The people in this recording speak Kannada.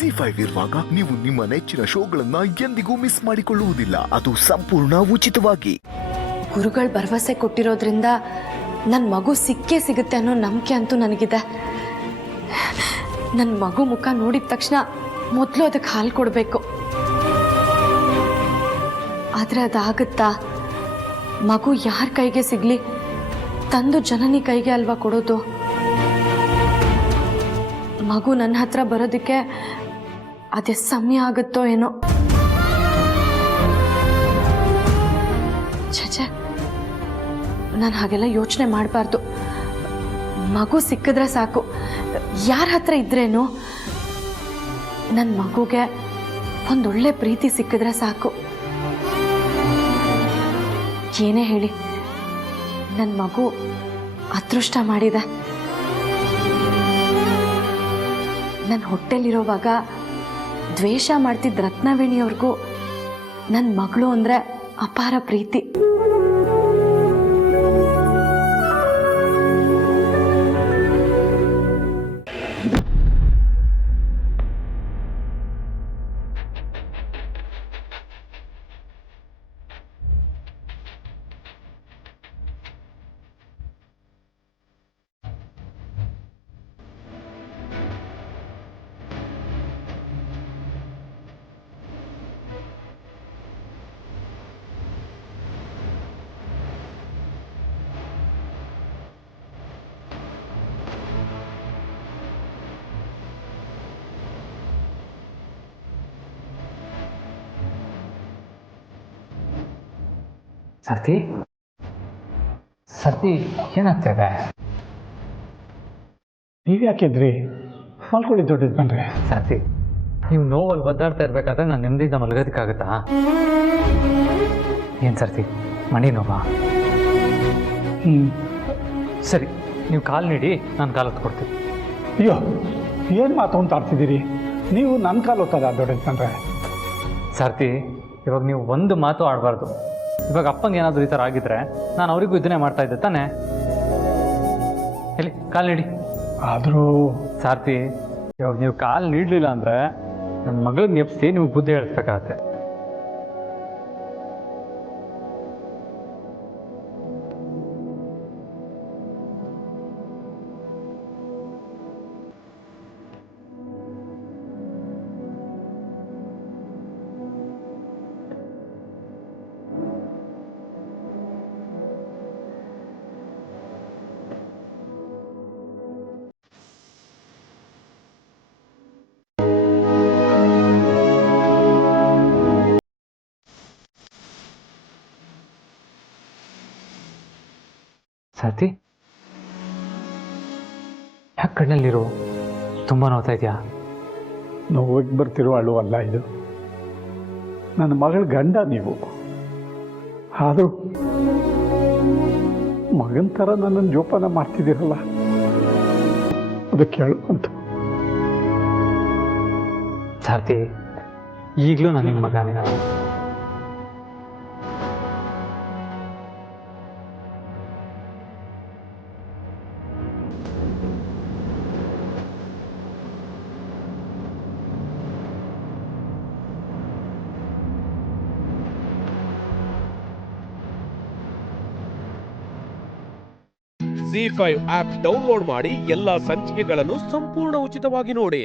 ಜಿ5 ಇರುವಾಗ ನೀವು ನಿಮ್ಮ ನೆಚ್ಚಿನ ಶೋಗಳನ್ನ ಎಂದಿಗೂ ಮಿಸ್ ಮಾಡಿಕೊಳ್ಳುವುದಿಲ್ಲ. ಅದು ಸಂಪೂರ್ಣ ಉಚಿತವಾಗಿ. ಗುರುಗಳು ಭರವಸೆ ಕೊಟ್ಟಿರೋದ್ರಿಂದ ನನ್ನ ಮಗು ಸಿಕ್ಕೇ ಸಿಗುತ್ತೆ ಅನ್ನೋ ನಂಬಿಕೆ ಅಂತೂ ನನಗಿದೆ. ನನ್ನ ಮಗು ಮುಖ ನೋಡಿದ ತಕ್ಷಣ ಮೊದಲು ಅದಕ್ಕೆ ಹಾಲು ಕೊಡಬೇಕು. ಆದರೆ ಅದಾಗುತ್ತಾ? ಮಗು ಯಾರ ಕೈಗೆ ಸಿಗಲಿ, ತಂದು ಜನನಿ ಕೈಗೆ ಅಲ್ವಾ ಕೊಡೋದು. ಮಗು ನನ್ನ ಹತ್ರ ಬರೋದಕ್ಕೆ ಅದೆಷ್ಟು ಸಮಯ ಆಗುತ್ತೋ ಏನೋ. ಛೆ, ನಾನು ಹಾಗೆಲ್ಲ ಯೋಚನೆ ಮಾಡಬಾರ್ದು. ಮಗು ಸಿಕ್ಕಿದ್ರೆ ಸಾಕು, ಯಾರ ಹತ್ರ ಇದ್ರೇನು. ನನ್ನ ಮಗುಗೆ ಒಂದೊಳ್ಳೆ ಪ್ರೀತಿ ಸಿಕ್ಕಿದ್ರೆ ಸಾಕು. ಏನೇ ಹೇಳಿ, ನನ್ನ ಮಗು ಅದೃಷ್ಟ ಮಾಡಿದೆ. ನನ್ನ ಹೊಟ್ಟೆಲಿರೋವಾಗ ದ್ವೇಷ ಮಾಡ್ತಿದ್ದ ರತ್ನವೇಣಿಯವ್ರಿಗೂ ನನ್ನ ಮಗಳು ಅಂದರೆ ಅಪಾರ ಪ್ರೀತಿ. ಸರ್ತಿ ಏನಾಗ್ತಿದೆ? ನೀವು ಯಾಕಿದ್ರಿ? ಮಲ್ಕೊಳ್ಳಿ ದೊಡ್ಡದು ಬಂದರೆ. ಸರ್ತಿ, ನೀವು ನೋವಲ್ಲಿ ಒದ್ದಾಡ್ತಾ ಇರ್ಬೇಕಾದ್ರೆ ನಾನು ನೆಮ್ಮದಿಯಿಂದ ಮಲಗೋದಕ್ಕಾಗತ್ತಾ? ಏನು ಸರ್ತಿ, ಮಣಿ ನೋವಾ? ಸರಿ, ನೀವು ಕಾಲು ನೀಡಿ, ನಾನು ಕಾಲು ಹೊತ್ಕೊಡ್ತೀನಿ. ಅಯ್ಯೋ, ಏನು ಮಾತು ಅಂತ ಆಡ್ತಿದ್ದೀರಿ ನೀವು? ನನ್ನ ಕಾಲು ಹೊತ್ತದ ದೊಡ್ಡದು ಬಂದರೆ. ಸರ್ತಿ, ಇವಾಗ ನೀವು ಒಂದು ಮಾತು ಆಡಬಾರ್ದು. ಇವಾಗ ಅಪ್ಪಂಗೆ ಏನಾದರೂ ಈ ಥರ ಆಗಿದ್ರೆ ನಾನು ಅವರಿಗೂ ಇದನ್ನೇ ಮಾಡ್ತಾ ಇದ್ದೆ ತಾನೇ? ಹೇಳಿ, ಕಾಲು ನೀಡಿ. ಆದರೂ ಸಾರ್ತಿ, ಇವಾಗ ನೀವು ಕಾಲು ನೀಡಲಿಲ್ಲ ಅಂದರೆ ನನ್ನ ಮಗಳಿಗೆ ನೆಪ್ಸಿ ನಿಮ್ಗೆ ಬುದ್ಧಿ ಹೇಳಿಸ್ಬೇಕಾಗತ್ತೆ. ಸಾತಿ, ಯಾಕೆ ಕಣ್ಣಲ್ಲಿರು? ತುಂಬ ನೋಡ್ತಾ ಇದೆಯಾ? ನೋವಿಗೆ ಬರ್ತಿರೋ ಅಳುವಲ್ಲ ಇದು. ನನ್ನ ಮಗಳ ಗಂಡ ನೀವು. ಆದರೂ ಮಗನ ಥರ ನನ್ನನ್ನು ಜೋಪಾನ ಮಾಡ್ತಿದ್ದೀರಲ್ಲ, ಅದಕ್ಕೆ ಹೇಳು ಅಂತ. ಸಾರ್ತಿ, ಈಗಲೂ ನನಗೆ ಮಗನೇ. ಜಿ5 ಆಪ್ ಡೌನ್ಲೋಡ್ ಮಾಡಿ ಎಲ್ಲಾ ಸಂಚಿಕೆಗಳನ್ನು ಸಂಪೂರ್ಣ ಉಚಿತವಾಗಿ ನೋಡಿ.